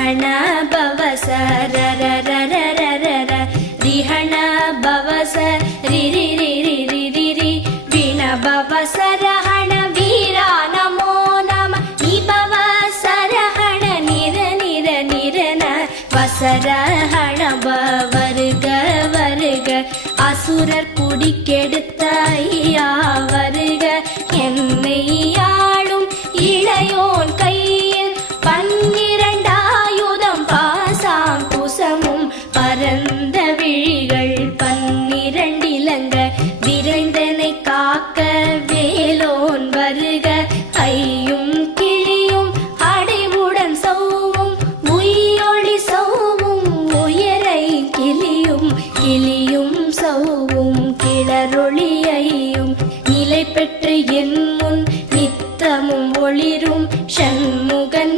ரிஹண பவச ரர ரர ரர ர ரிஹண பவச ரி ரி ரி ரி ரி ரி ரி விண பவச ரஹண வீரா நமோ நம நிபவ சரஹண நிர நிர நிரன வசரஹண வருக வருக அசுரர் குடிக்கெடுத்தாய் கிளியும் சவும் கிளரொளியையும் நிலை பெற்று என் முன் நித்தமும் ஒளிரும் சண்முகன்